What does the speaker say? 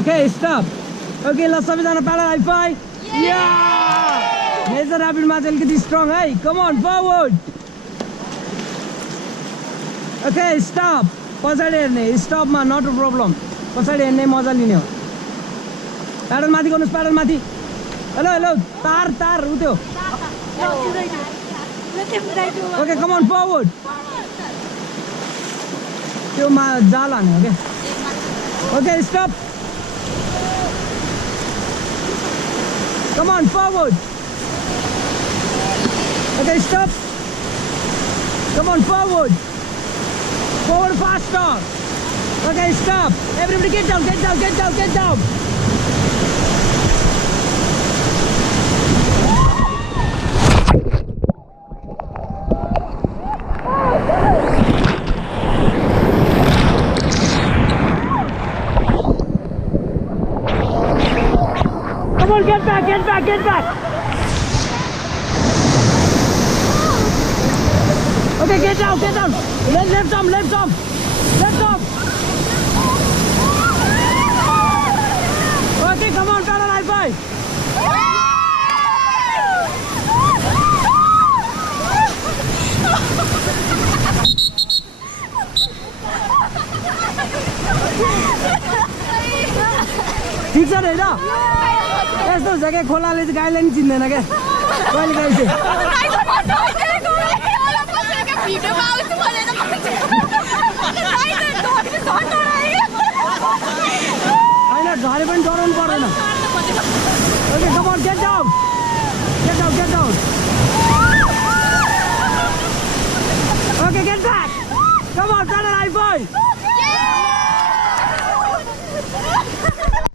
Okay, stop. Okay, let's have it on a paddle high five. Yeah! Major rapid match will get strong. Hey, come on, forward. Okay, stop. Stop, man, not a problem. Paddle mati, paddle mati. Hello, tar, utyo. Okay, come on, forward. Okay, stop. Come on, forward. Okay, stop. Come on, forward. Forward faster. Okay, stop. Everybody get down. Come on, get back. Okay, get down. Left arm. Okay, come on, paddle high five. ठीक छ नि हैन यस्तो हुन्छ के खोलाले चाहिँ गाईलाई नि चिन्दैन के कहिले गाई चाहिँ